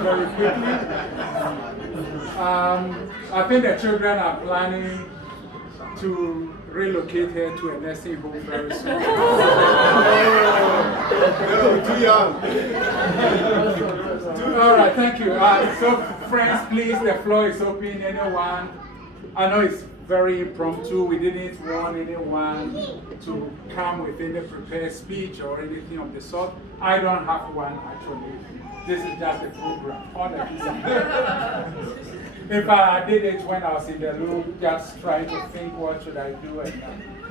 very quickly. I think the children are planning to relocate her to a nursing home very soon. No, too young. All right, thank you. So, friends, please, the floor is open. Anyone? I know it's very impromptu. We didn't want anyone to come with any prepared speech or anything of the sort. I don't have one, actually. This is just a program. If I did it when I was in the room, just trying to think what should I do, and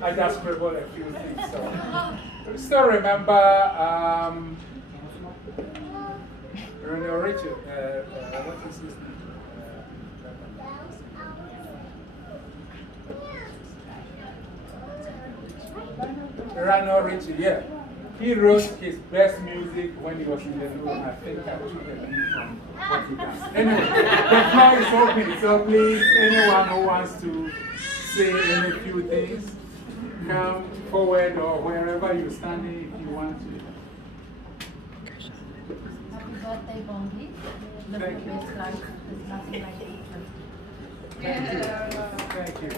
I just scribbled a few things. So, still remember Richard, what is his name? Rano Richie, yeah. He wrote his best music when he was in the room. I think I took a lead from what he does. Anyway, the floor is open, so please, anyone who wants to say any few things, come forward or wherever you're standing if you want to. Happy birthday, Bongi. Live your best life. There's nothing like it. Thank you.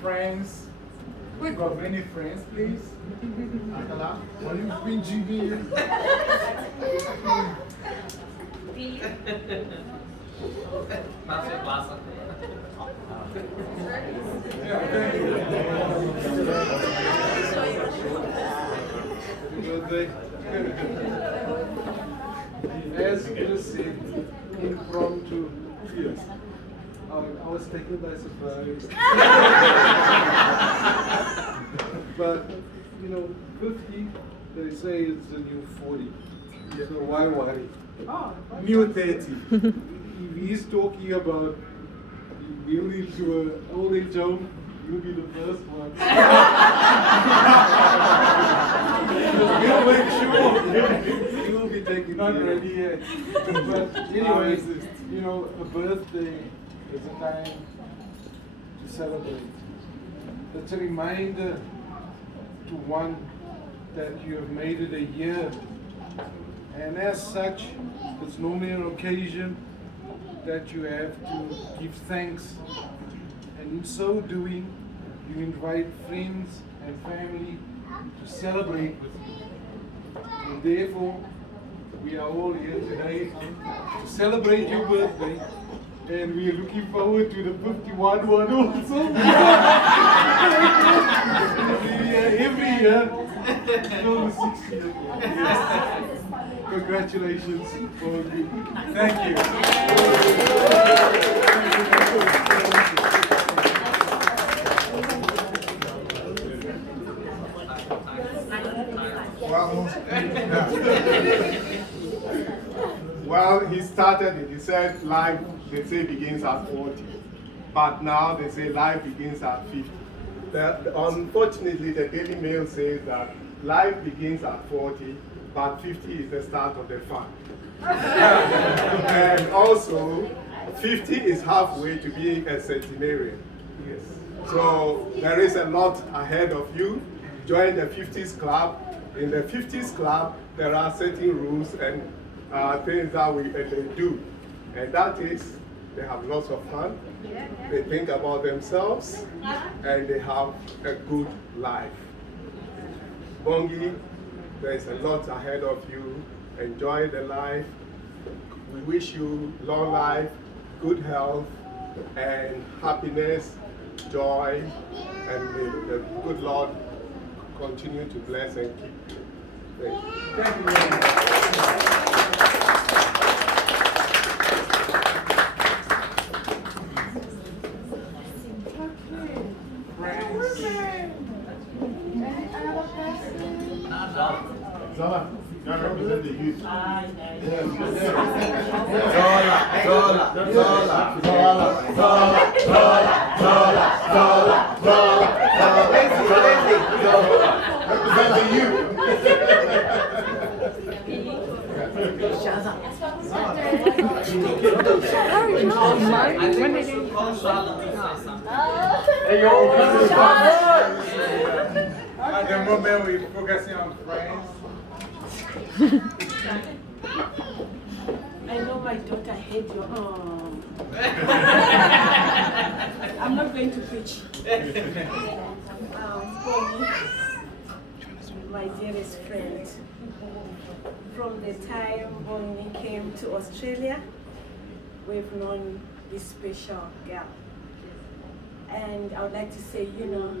Friends. We got many friends, please. Akala, what have you been drinking? As you see, impromptu. Yes. I was taken by surprise. But, you know, 50, they say it's the new 40. So why worry? New 30. If he's talking about building to an old age home, you'll be the first one. We'll make sure you will be taking Not ready yet. But anyways, you know, a birthday is a time to celebrate. It's a reminder to one that you have made it a year. And as such, it's normally an occasion that you have to give thanks. And in so doing, you invite friends and family to celebrate with you. And therefore, we are all here today to celebrate your birthday. And we are looking forward to the 51 one also. Every year, till the 60th. Yes. Congratulations, Bongi. Thank you. Well, he started it. He said life, they say, begins at 40. But now they say life begins at 50. Unfortunately, the Daily Mail says that life begins at 40, but 50 is the start of the fun. And also, 50 is halfway to being a centenarian. Yes. So there is a lot ahead of you. Join the 50s club. In the 50s club, there are certain rules and things that they do. And that is, they have lots of fun, they think about themselves, and they have a good life. Bongi, there's a lot ahead of you. Enjoy the life. We wish you long life, good health, and happiness, joy, and may the good Lord continue to bless and keep you. Thank you. Thank you very much. Zala, you represent the youth. Represent the youth. At the moment, we're focusing on friends. I know my daughter hates your I'm not going to preach. Bongi, my dearest friend, from the time Bongi came to Australia, we've known this special girl. And I would like to say, you know,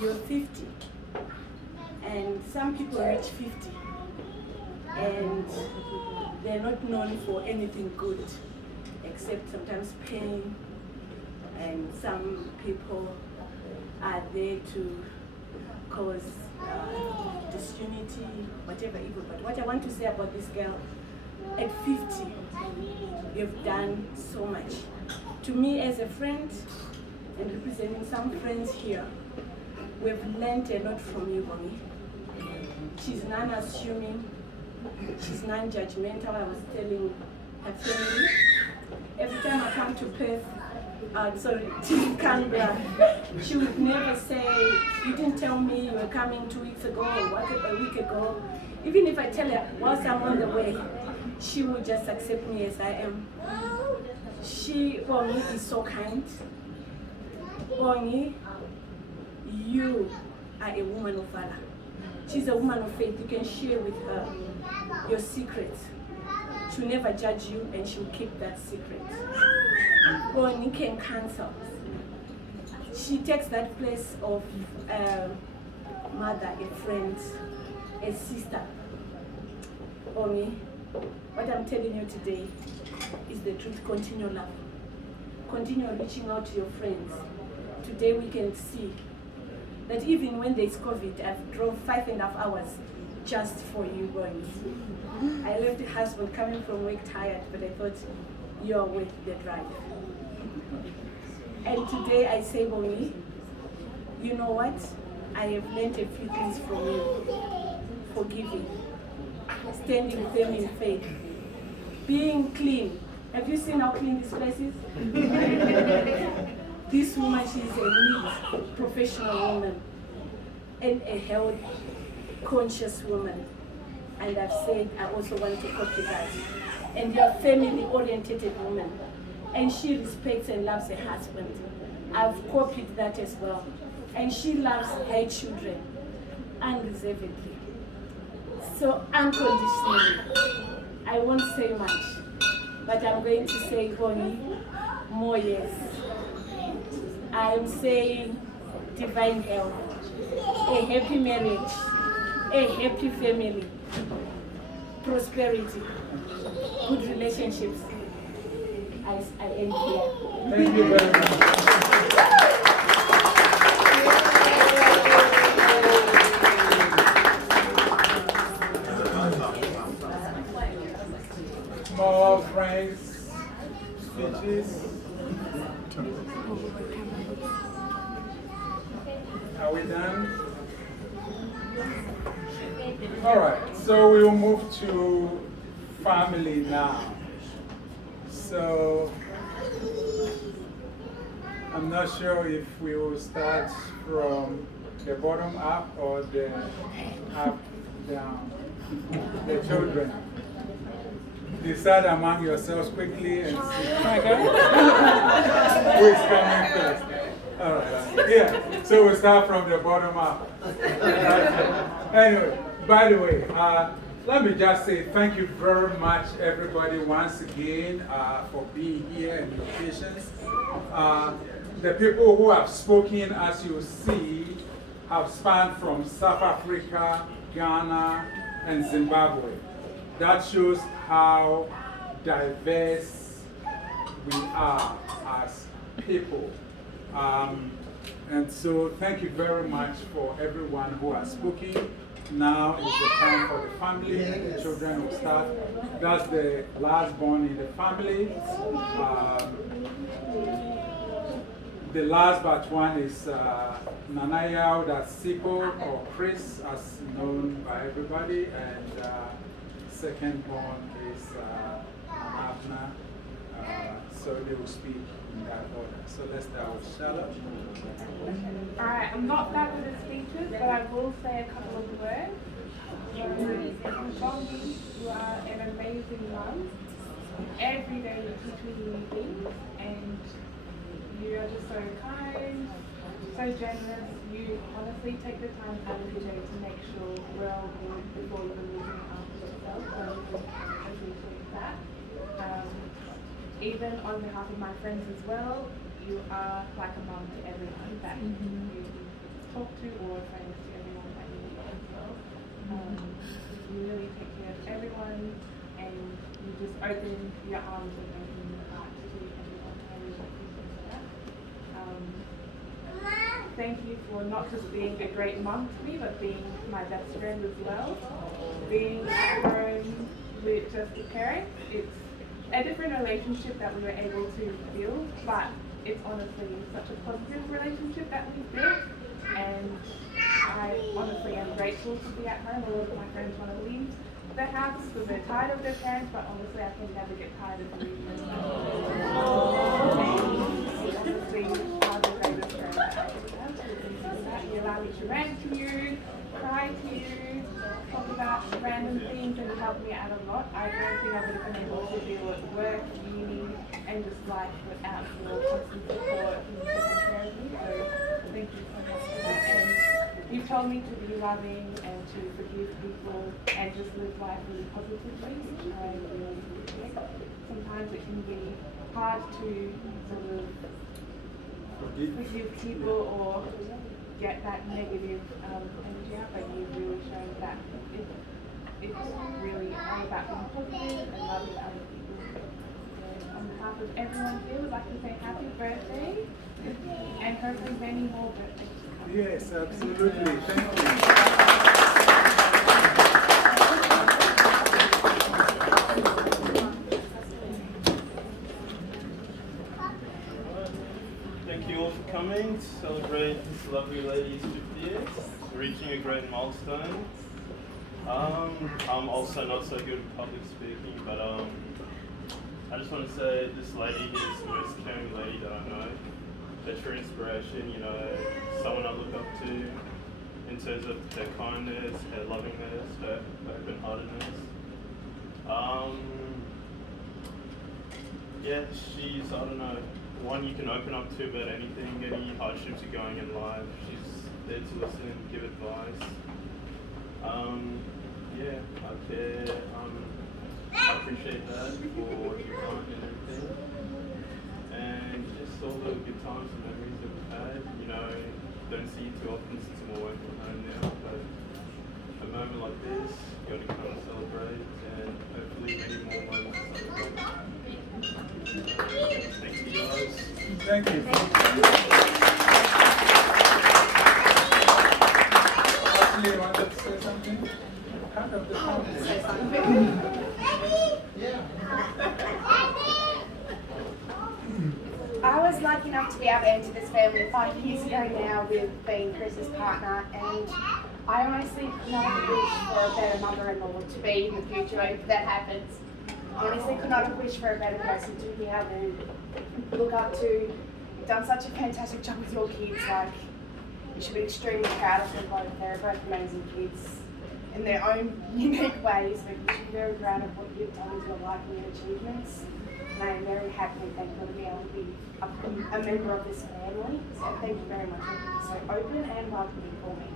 you're 50, and some people reach 50, and they're not known for anything good, except sometimes pain, and some people are there to cause disunity, whatever evil. But what I want to say about this girl, at 50, you've done so much. To me as a friend, and representing some friends here, we've learned a lot from you, Bongi. She's non-assuming, she's non-judgmental. I was telling her family, every time I come to Perth, to Canberra, she would never say, you didn't tell me you were coming 2 weeks ago or a week ago. Even if I tell her whilst I'm on the way, she would just accept me as I am. Bongi is so kind. Bongi, you are a woman of valor. She's a woman of faith. You can share with her your secrets. She'll never judge you, and she'll keep that secret. Bongi can counsel. She takes that place of mother, a friend, a sister. Bongi, what I'm telling you today is the truth. Continue loving. Continue reaching out to your friends. Today we can see that even when there's COVID, I've drove 5.5 hours just for you, Bongi. I left the husband coming from work tired, but I thought you're worth the drive. And today I say, Bongi, you know what? I have learned a few things from you. Forgiving, standing firm in faith, being clean. Have you seen how clean this place is? This woman, she's a neat, professional woman and a health conscious woman. And I've said I also want to copy that. And you're a family-oriented woman. And she respects and loves her husband. I've copied that as well. And she loves her children unreservedly. So unconditionally. I won't say much, but I'm going to say, Bongi, more years. I am saying divine health, a happy marriage, a happy family, prosperity, good relationships. I end here. Thank you very much. More friends, speeches. Are we done? All right, so we will move to family now. So I'm not sure if we will start from the bottom up or the up down. The children. Decide among yourselves quickly and see who is coming first. All right. Yeah, so we'll start from the bottom up. Anyway, by the way, let me just say thank you very much, everybody, once again, for being here and your patience. The people who have spoken, as you see, have spanned from South Africa, Ghana, and Zimbabwe. That shows how diverse we are as people. And so thank you very much for everyone who has spoken. Now is the time for the family, and the children will start. That's the last born in the family. The last but one is Nanayao, that's Siko, or Chris, as known by everybody. And second born is Abna, So they will speak in that order. So let's start with Charlotte. Alright, I'm not that good at speeches, but I will say a couple of words. Bongi, you are an amazing mum. Every day you teach me new things, and you are just so kind, so generous. You honestly take the time out of your day to make sure we're all good before even looking after yourself. So I really appreciate that. Even on behalf of my friends as well, you are like a mum to everyone that you talk to, or friends to everyone that you meet as well. You really take care of everyone, and you just open your arms and open your heart to everyone. I really appreciate that. Thank you for not just being a great mum to me, but being my best friend as well. Being grown with just a parent, it's a different relationship that we were able to build, but it's honestly such a positive relationship that we built, and I honestly am grateful to be at home. A lot of my friends want to leave the house because they're tired of their parents, but honestly I can never get tired of you. Honestly, are the greatest friends that I can have. You allow me to rant to you, cry to you, talk about random things, and help me out a lot. I don't think I would have been able to deal with work, uni, and just life without your constant support and taking care of me. So thank you so much for that. And you've told me to be loving and to forgive people and just live life really positively, which I really appreciate. Sometimes it can be hard to sort of forgive people or get that negative energy out, but you've really shown that it's really all about being positive and loving other people. So on behalf of everyone here, we'd like to say happy birthday and hopefully many more birthdays to come. Yes, absolutely. Thank you. Thank you all for coming to celebrate this lovely lady's 50th, reaching a great milestone. I'm also not so good at public speaking, but I just want to say this lady is the most caring lady that I know. They're true inspiration, you know, someone I look up to in terms of their kindness, their lovingness, their open-heartedness. Yeah, she's, I don't know, one you can open up to about anything, any hardships you're going in life. She's there to listen and give advice. Yeah, I care. I appreciate that for what you've done and everything. And just all the good times and memories that we've had. You know, don't see you too often since I'm away from home now, but a moment like this, you got to come and celebrate, and hopefully many more moments to celebrate. Thank you guys. Thank you. Ashley, you wanted to say something? Kind of the say something. I was lucky enough to be able to enter this family 5 years ago now with being Chris's partner, and I honestly could not have wished for a better mother-in-law to be in the future if that happens. I honestly could not have wished for a better person to be able to look up to. You've done such a fantastic job with your kids. Like, you should be extremely proud of them both. They're both amazing kids in their own unique ways, but you should be very proud of what you've done with your life and your achievements. And I am very happy and thankful to be able to be a member of this family. So thank you very much for being so open and welcoming for me.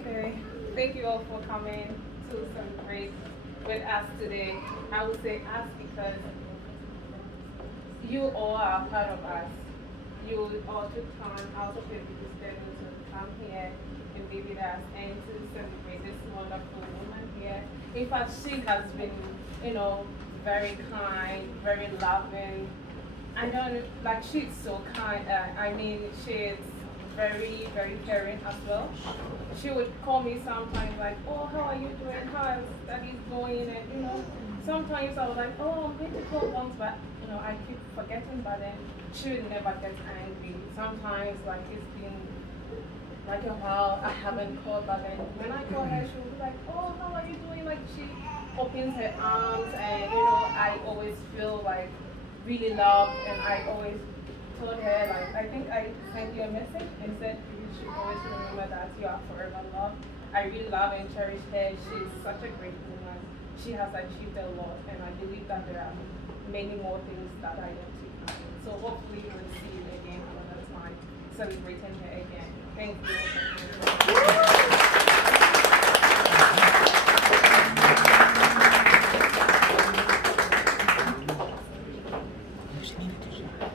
Okay, thank you all for coming to celebrate with us today. I would say us because you all are part of us. You all took time out of your busy schedule to come here and be with us and to celebrate this wonderful woman here. In fact, she has been, you know, very kind, very loving. I know, like, she's so kind. I mean, she's very, very caring as well. She would call me sometimes like, oh, how are you doing? How is studies going? And, you know, sometimes I was like, oh, I'm going to call once, but you know, I keep forgetting, but then she would never get angry. Sometimes like it's been like a while I haven't called, but then when I call her, she'll be like, oh, how are you doing? Like she opens her arms, and you know, I always feel like really loved, and I always told her, like, I think I sent you a message and said you should always remember that you are forever loved. I really love and cherish her. She's such a great woman. She has achieved a lot, and I believe that there are many more things that I want to happen. So hopefully we'll see you again another time, celebrating her again. Thank you.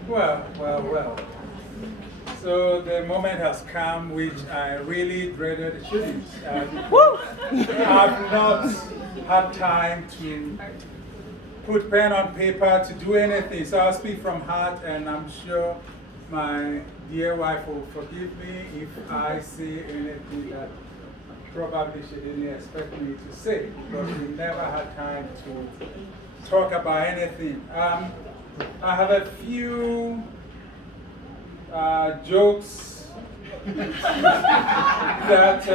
Well. So the moment has come which I really dreaded shooting. I've not had time to put pen on paper to do anything. So I'll speak from heart, and I'm sure my dear wife will forgive me if I say anything that probably she didn't expect me to say, because we never had time to talk about anything. I have a few jokes that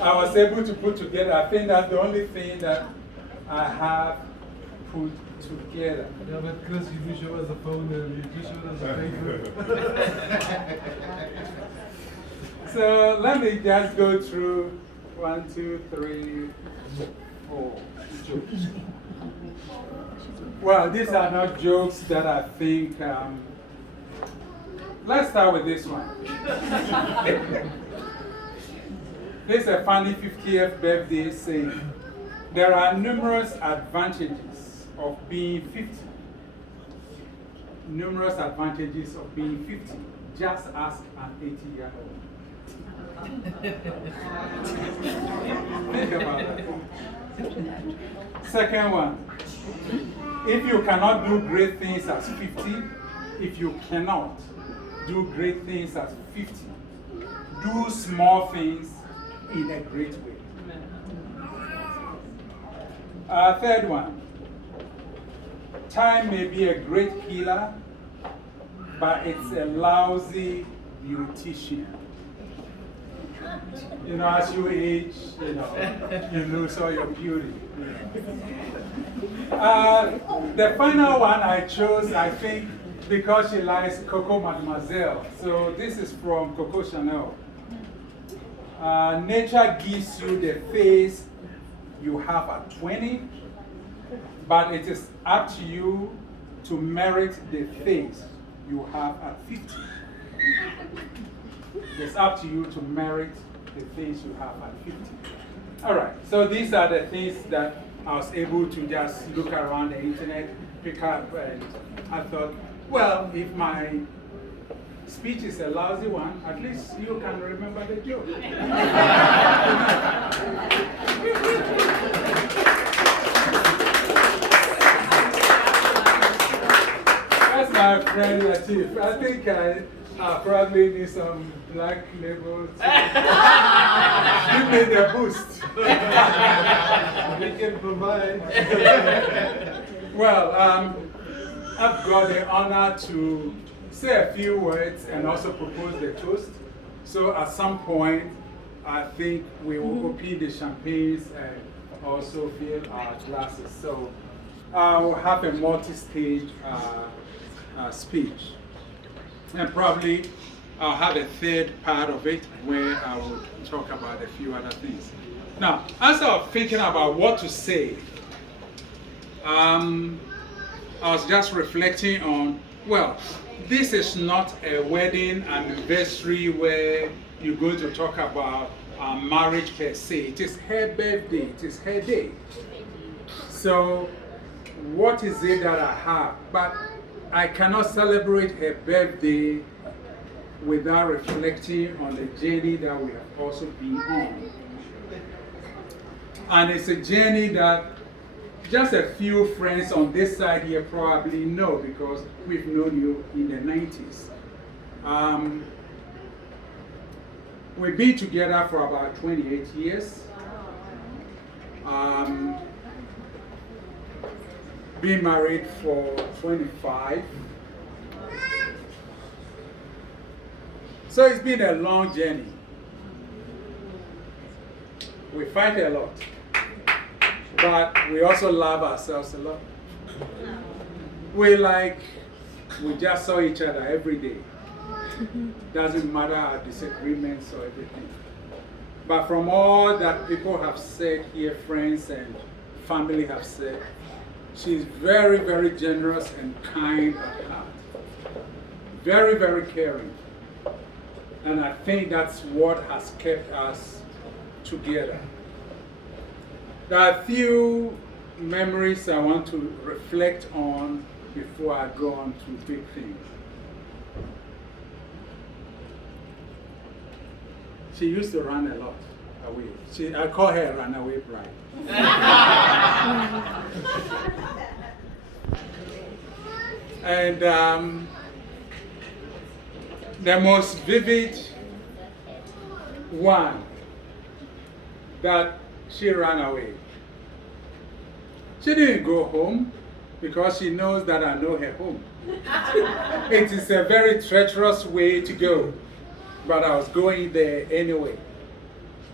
I was able to put together. I think that's the only thing that I have put together. Yeah, but Chris, you do show us a phone and you do show us a paper. So let me just go through 1, 2, 3, 4 jokes. Well, these are not jokes that I think. Let's start with this one. This is a funny 50th birthday saying, there are numerous advantages of being 50. Numerous advantages of being 50. Just ask an 80-year-old. Think about that. Second one. If you cannot do great things at 50, if you cannot do great things at 50, do small things in a great way. Third one. Time may be a great healer, but it's a lousy beautician. You know, as you age, you lose all your beauty. The final one I chose, I think, because she likes Coco Mademoiselle. So this is from Coco Chanel. Nature gives you the face you have at 20, but it is up to you to merit the face you have at 50. It's up to you to merit the things you have at 50. All right, so these are the things that I was able to just look around the internet, pick up, and I thought, well, if my speech is a lousy one, at least you can remember the joke. That's my friend Latif. I think I probably need some black label to give me the boost. We can provide. Well, I've got the honor to say a few words and also propose the toast. So at some point, I think we will open the champagnes and also fill our glasses. So I'll have a multi-stage speech. And probably I'll have a third part of it where I will talk about a few other things. Now, as I was thinking about what to say, I was just reflecting on, well, this is not a wedding anniversary where you're going to talk about marriage per se. It is her birthday, it is her day. So, what is it that I have? But I cannot celebrate her birthday without reflecting on the journey that we have also been on. And it's a journey that just a few friends on this side here probably know because we've known you in the 90s. We've been together for about 28 years. been married for 25. So it's been a long journey. We fight a lot, but we also love ourselves a lot. We just saw each other every day. Doesn't matter our disagreements or everything. But from all that people have said here, friends and family have said, she's very, very generous and kind at heart. Very, very caring. And I think that's what has kept us together. There are a few memories I want to reflect on before I go on to big things. She used to run a lot away. I call her runaway bride. And the most vivid one that she ran away. She didn't go home because she knows that I know her home. It is a very treacherous way to go, but I was going there anyway.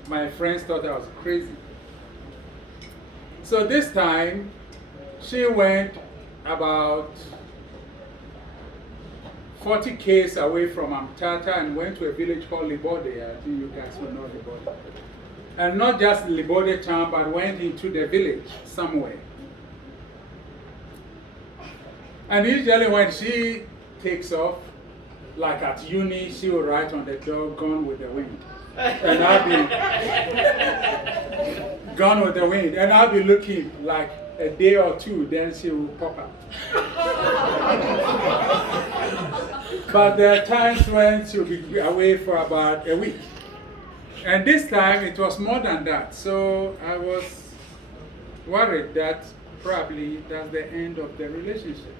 My friends thought I was crazy. So this time, she went about 40 k's away from Amtata and went to a village called Libode. I think you guys will know Libode. And not just Libode town, but went into the village somewhere. And usually when she takes off, like at uni, she will write on the door, "Gone with the wind." And I'll be gone with the wind. And I'll be looking like a day or two, then she will pop up. But there are times when she'll be away for about a week. And this time it was more than that. So I was worried that probably that's the end of the relationship.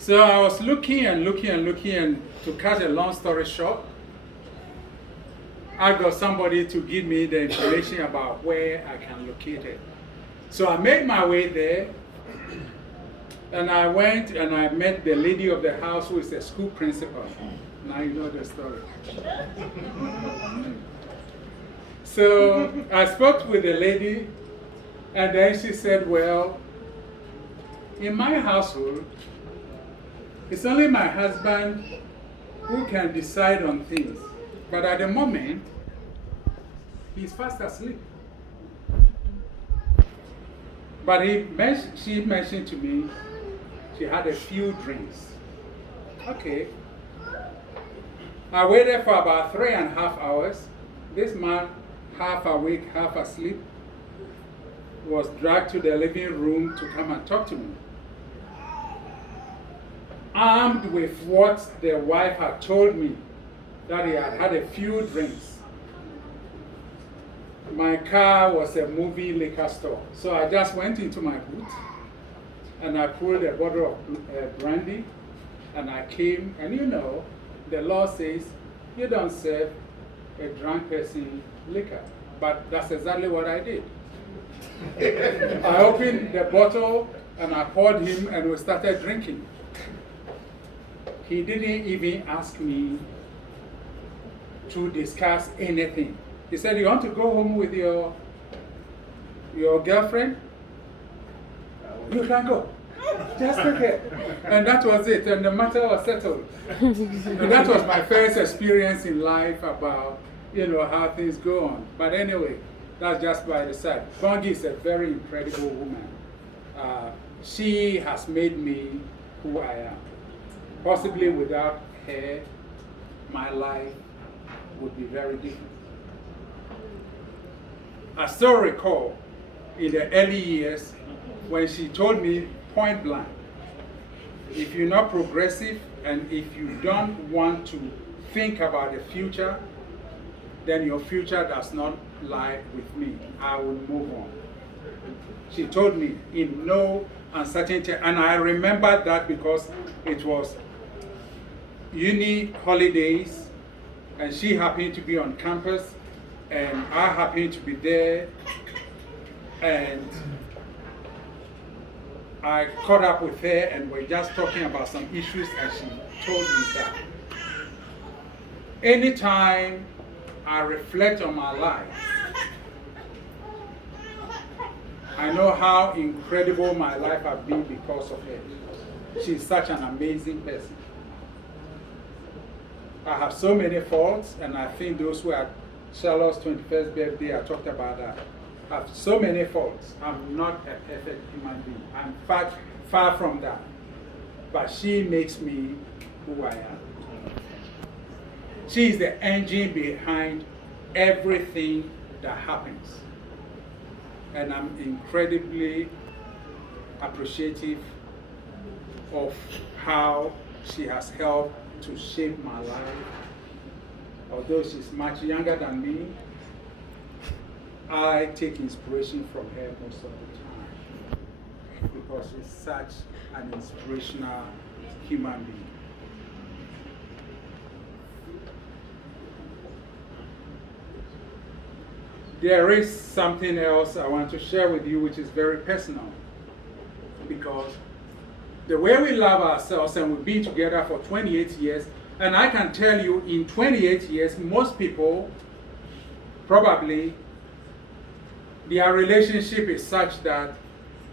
So I was looking and looking and looking, and to cut a long story short, I got somebody to give me the information about where I can locate it. So I made my way there, and I went and I met the lady of the house who is the school principal. Now you know the story. So I spoke with the lady, and then she said, "Well, in my household, it's only my husband who can decide on things. But at the moment, he's fast asleep." But she mentioned to me she had a few drinks. Okay. I waited for about 3.5 hours. This man, half awake, half asleep, was dragged to the living room to come and talk to me. Armed with what the wife had told me, that he had had a few drinks. My car was a movie liquor store. So I just went into my boot and I pulled a bottle of brandy and I came, and you know, the law says you don't serve a drunk person liquor. But that's exactly what I did. I opened the bottle and I poured him and we started drinking. He didn't even ask me to discuss anything. He said, "You want to go home with your girlfriend? You can go. Just take it." And that was it. And the matter was settled. And that was my first experience in life about, how things go on. But anyway, that's just by the side. Bongi is a very incredible woman. She has made me who I am. Possibly without her, my life would be very different. I still recall in the early years when she told me point blank, if you're not progressive and if you don't want to think about the future, then your future does not lie with me. I will move on. She told me in no uncertainty, and I remember that because it was uni holidays and she happened to be on campus and I happened to be there, and I caught up with her and we're just talking about some issues, and she told me that anytime I reflect on my life, I know how incredible my life has been because of her. She's such an amazing person. I have so many faults, and I think those who are at Charlotte's 21st birthday, I talked about that. I have so many faults. I'm not a perfect human being. I'm far from that. But she makes me who I am. She is the engine behind everything that happens. And I'm incredibly appreciative of how she has helped to shape my life. Although she's much younger than me, I take inspiration from her most of the time because she's such an inspirational human being. There is something else I want to share with you which is very personal, because the way we love ourselves, and we've been together for 28 years, and I can tell you in 28 years, most people probably their relationship is such that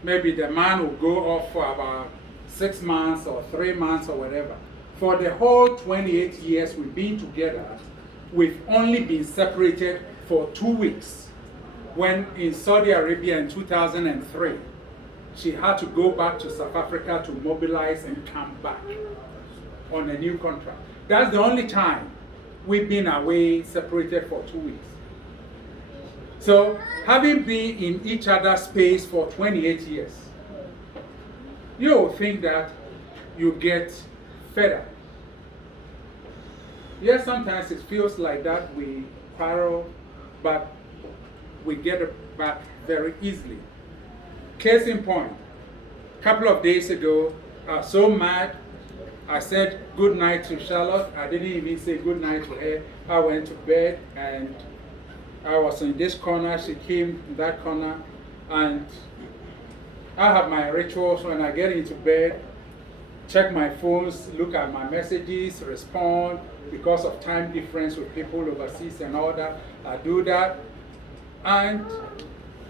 maybe the man will go off for about 6 months or 3 months or whatever. For the whole 28 years we've been together, we've only been separated for 2 weeks. When in Saudi Arabia in 2003, she had to go back to South Africa to mobilize and come back on a new contract. That's the only time we've been away separated for 2 weeks. So, having been in each other's space for 28 years, you think that you get fed up. Yes, sometimes it feels like that, we quarrel, but we get it back very easily. Case in point, a couple of days ago, I was so mad, I said good night to Charlotte. I didn't even say good night to her. I went to bed and I was in this corner, she came in that corner, and I have my rituals when I get into bed, check my phones, look at my messages, respond because of time difference with people overseas and all that. I do that, and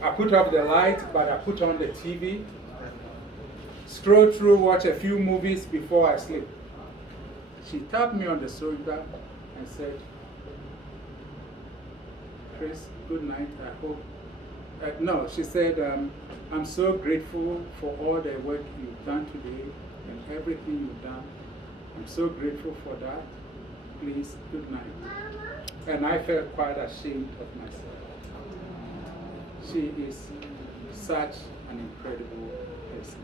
I put off the light, but I put on the TV, scroll through, watch a few movies before I sleep. She tapped me on the shoulder and said, Chris, good night, I hope. No, she said, I'm so grateful for all the work you've done today and everything you've done. I'm so grateful for that. Please, good night. And I felt quite ashamed of myself. She is such an incredible person.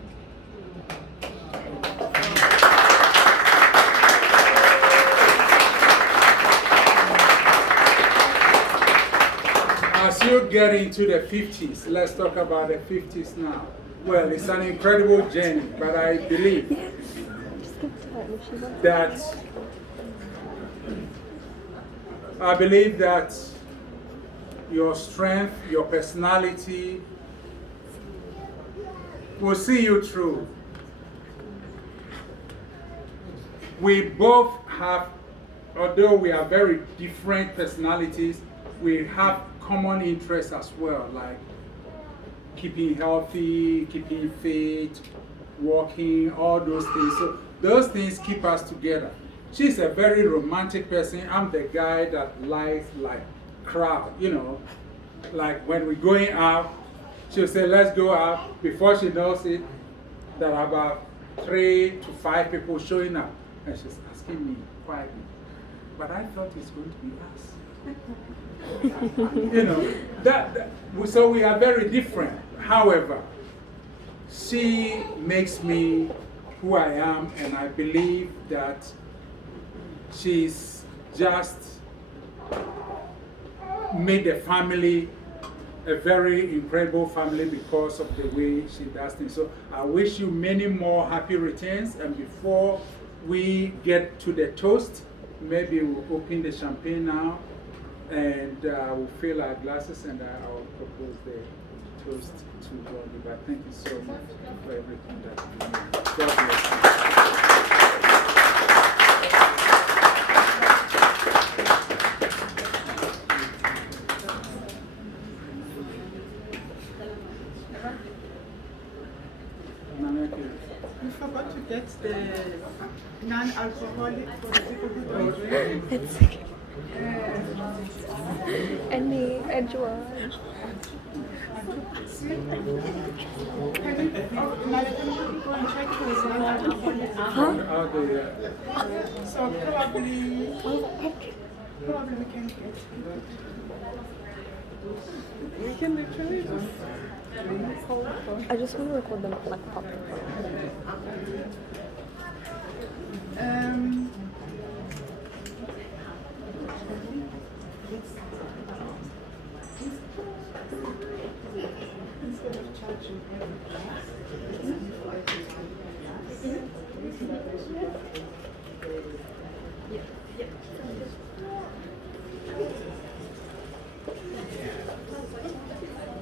As you get into the 50s, let's talk about the 50s now. Well, it's an incredible journey, but I believe that your strength, your personality will see you through. We both have, although we are very different personalities, we have common interests as well, like keeping healthy, keeping fit, walking, all those things. So those things keep us together. She's a very romantic person. I'm the guy that likes like crowd, you know. Like when we're going out, she'll say, let's go out. Before she knows it, there are about 3 to 5 people showing up. And she's asking me quietly, but I thought it's going to be us. You know, so we are very different. However, she makes me who I am, and I believe that she's just made the family a very incredible family because of the way she does things. So I wish you many more happy returns, and before we get to the toast, maybe we'll open the champagne now, and we'll fill our glasses, and I'll propose the toast to Bongi, but thank you so much for everything that you do. God bless you. You forgot to get the non-alcoholic for the people who don't drink. It's okay. And me, and Joanne. Can you, Naya, can you go and check for the non-alcoholic? Huh? So probably we can get it. We can literally just I just want to record them like pop. Instead of charging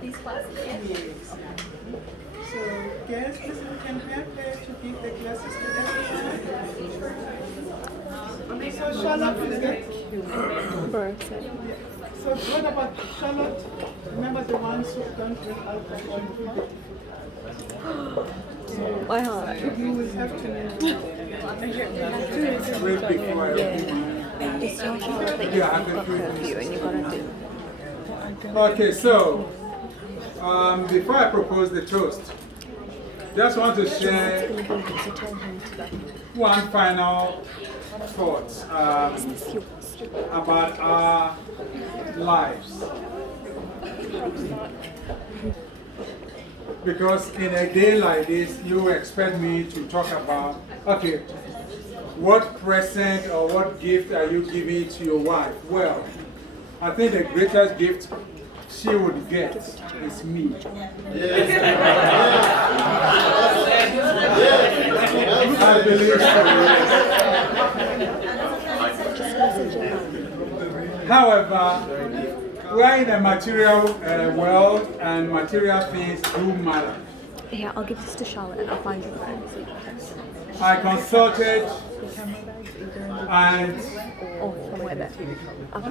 These classes? So guests can help her to give the classes to everyone. So Charlotte is there. So what about Charlotte? Remember the ones who don't drink alcohol? My heart. You will have to Wait before I open Just tell Charlotte that you've got curfew and you gotta do. Okay, so before I propose the toast, just want to share one final thought about our lives. Because in a day like this, you expect me to talk about, okay, what present or what gift are you giving to your wife? Well, I think the greatest gift she would get is me. I believe so. However, we are in a material world and material things do matter. Yeah, I'll give this to Charlotte and I'll find you there. I consulted and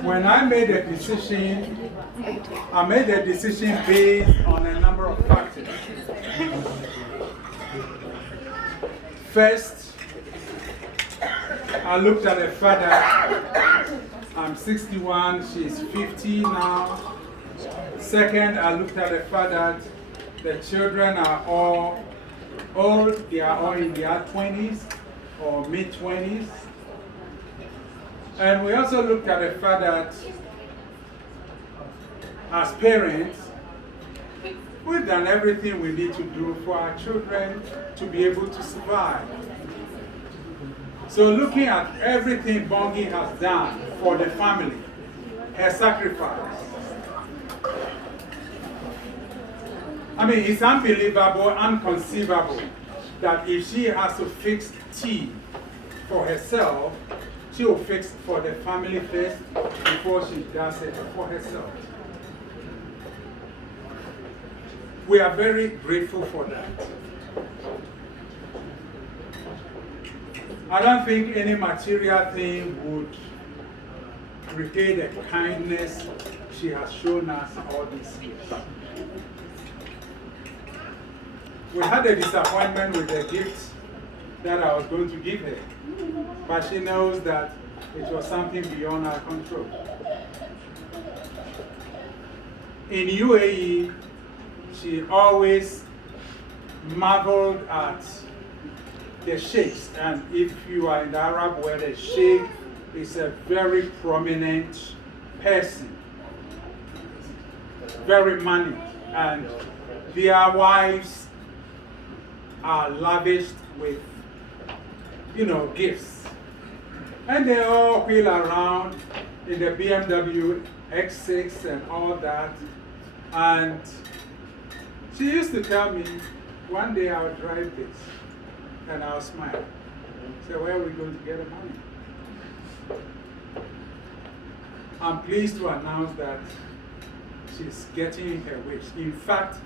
when I made a decision, I made a decision based on a number of factors. First, I looked at the father. I'm 61, she's 50 now. Second, I looked at the fact that the children are all old, they are all in their 20s or mid-20s. And we also looked at the fact that as parents, we've done everything we need to do for our children to be able to survive. So looking at everything Bongi has done for the family, her sacrifice. I mean, it's unbelievable, unconceivable that if she has to fix tea for herself, she will fix for the family first before she does it for herself. We are very grateful for that. I don't think any material thing would repay the kindness she has shown us all these years. We had a disappointment with the gift that I was going to give her, but she knows that it was something beyond our control. In UAE, she always marveled at the sheikhs, and if you are in the Arab world, a sheikh is a very prominent person, very money, and their wives are lavished with, gifts. And they all wheel around in the BMW X6 and all that. And she used to tell me, one day I'll drive this. And I'll smile. Say, where are we going to get the money? I'm pleased to announce that she's getting her wish. In fact,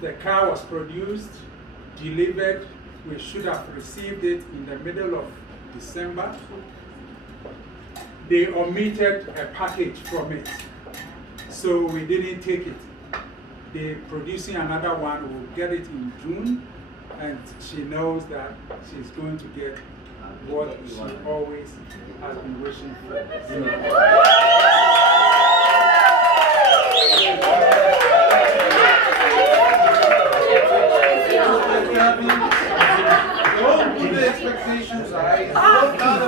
The car was produced, delivered. We should have received it in the middle of December. They omitted a package from it, so we didn't take it. They're producing another one. We'll get it in June, and she knows that she's going to get what she always has been wishing for. Don't put the expectations high. Don't count the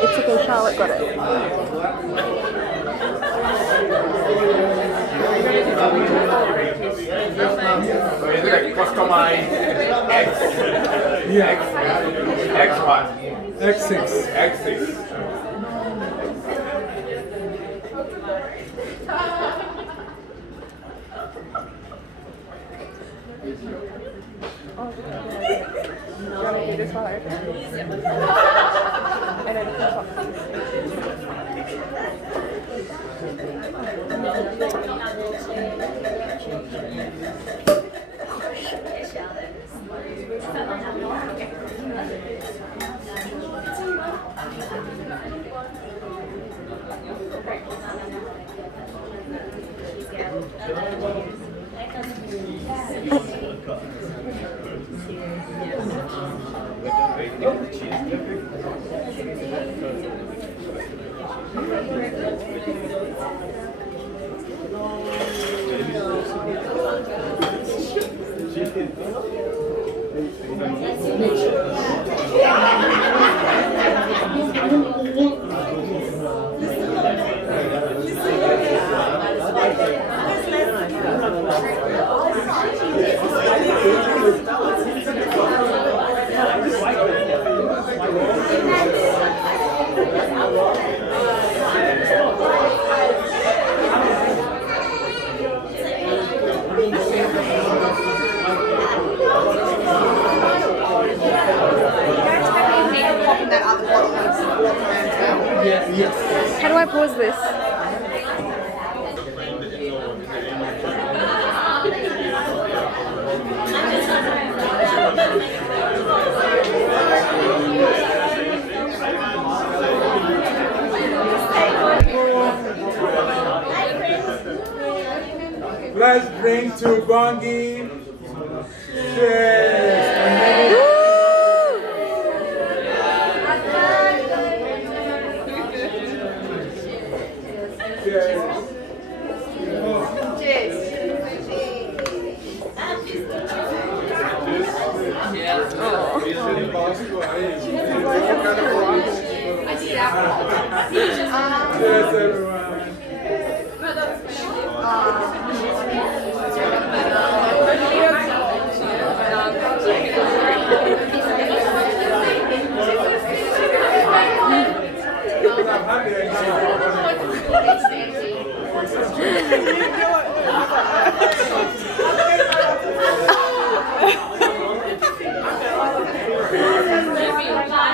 It's okay, Charlotte got it. So is it like customized X? Yeah. X what? X6. X6. Oh, you want to do this while I open it? And then put up. How do I pause this? Let's drink to Bongi. Cheers. Cheers, everyone.